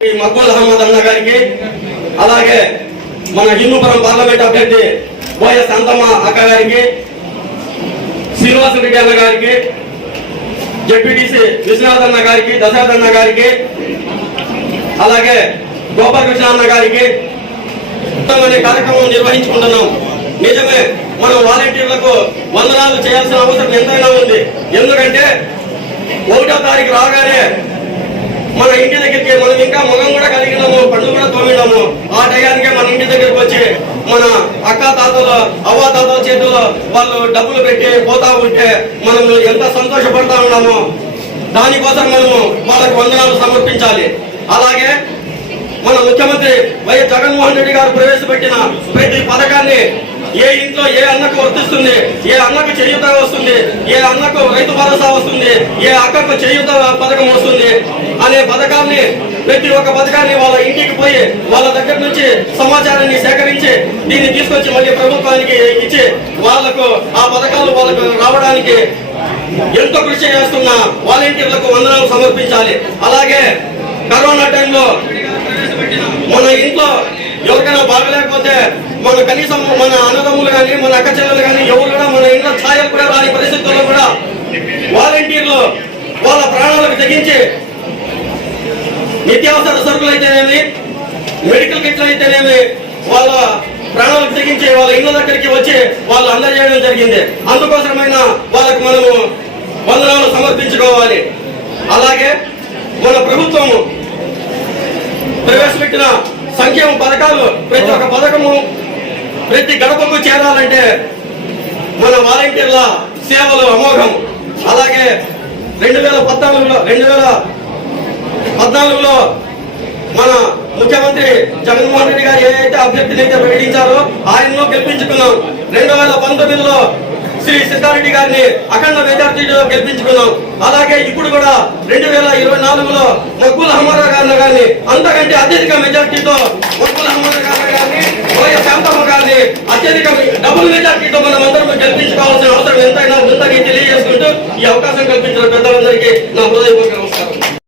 మక్బూల్ అహ్మద్ అన్న గారికి అలాగే మన హిందూపురం పార్లమెంట్ అభ్యర్థి వైఎస్ అంతమ్మ అక్క గారికి శ్రీనివాస రెడ్డి అన్న గారికి జడ్పీటీసీ విశ్వనాథ్ అన్న గారికి దశరథ్ అన్న గారికి అలాగే గోపాలకృష్ణ అన్న గారికి ఉత్తమమైన కార్యక్రమం నిర్వహించుకుంటున్నాం. నిజమే మనం వాలంటీర్లకు వందనాలు చేయాల్సిన అవసరం ఎంతైనా ఉంది. ఎందుకంటే ఒకటో తారీఖు రాగానే మన ఇంటి దగ్గరికి మనం కూడా కలిగినాము పండుగ కూడా తోమినాము. ఆ టయానికే మన ఇంటి దగ్గరికి వచ్చి మన అక్క తాతలు అవ్వ తాతల చేతుల్లో వాళ్ళు డబ్బులు పెట్టి పోతా ఉంటే మనం ఎంత సంతోషపడతా ఉన్నామో దానికోసం మనము వాళ్ళకు వందనాలు సమర్పించాలి. అలాగే మన ముఖ్యమంత్రి వైఎస్ జగన్మోహన్ రెడ్డి గారు ప్రవేశపెట్టిన ప్రతి పథకాన్ని ఏ ఇంట్లో ఏ అన్నకు వర్తిస్తుంది ఏ అన్నకు చేయుత వస్తుంది ఏ అన్నకు రైతు భరోసా వస్తుంది ఏ అక్కకు చేయుత పథకం వస్తుంది అనే పథకాన్ని ప్రతి ఒక్క పథకాన్ని వాళ్ళ ఇంటికి పోయి వాళ్ళ దగ్గర నుంచి సమాచారాన్ని సేకరించి దీన్ని తీసుకొచ్చి మళ్ళీ ప్రభుత్వానికి ఇచ్చి వాళ్ళకు ఆ పథకాలు వాళ్ళకు రావడానికి ఎంతో కృషి చేస్తున్న వాలంటీర్లకు వందనాలు సమర్పించాలి. అలాగే కరోనా టైంలో మన ఇంట్లో ఎవరికైనా బాగలేకపోతే మన కనీసం మన అన్నదమ్ములు కానీ మన అక్క చెల్లెలు కానీ ఎవరు కూడా మన ఇంట్లో ఛాయలు కూడా రాని పరిస్థితుల్లో కూడా వాలంటీర్లు వాళ్ళ ప్రాణాలకు తగ్గించి నిత్యావసర సరుకులు అయితేనేమి మెడికల్ కిట్లు అయితేనేమి వాళ్ళ ప్రాణాలకు తెగించి వాళ్ళ ఇళ్ళ దగ్గరికి వచ్చి వాళ్ళు అందజేయడం జరిగింది. అందుకోసమైన వాళ్ళకు మనము వందనాలు సమర్పించుకోవాలి. అలాగే మన ప్రభుత్వము ప్రవేశపెట్టిన సంక్షేమ పథకాలు ప్రతి ఒక్క పథకము ప్రతి గడపకు చేరాలంటే మన వాలంటీర్ల సేవలు అమోఘం. అలాగే రెండు వేల పద్నాలుగులో రెండు వేల పద్నాలుగులో మన ముఖ్యమంత్రి జగన్మోహన్ రెడ్డి గారు ఏదైతే అభ్యర్థిని అయితే ప్రకటించారో ఆయనను గెలిపించుకున్నాం. రెండు వేల పంతొమ్మిదిలో శ్రీ సిద్ధారెడ్డి గారిని అఖండ మెజార్టీలో గెలిపించుకున్నాం. అలాగే ఇప్పుడు కూడా రెండు వేల ఇరవై నాలుగులో మక్కుల అహ్మద్ గారిని అత్యధిక మెజార్టీతో మక్కుల అహ్మద్ గారిని గారిని శాంతమ్మ గారిని అత్యధిక డబుల్ మెజార్టీతో మనం అందరం గెలిపించుకోవాల్సిన అవసరం ఎంతైనా ఉందని తెలియజేసుకుంటూ ఈ అవకాశం కల్పించిన పెద్దలందరికీ నా హృదయ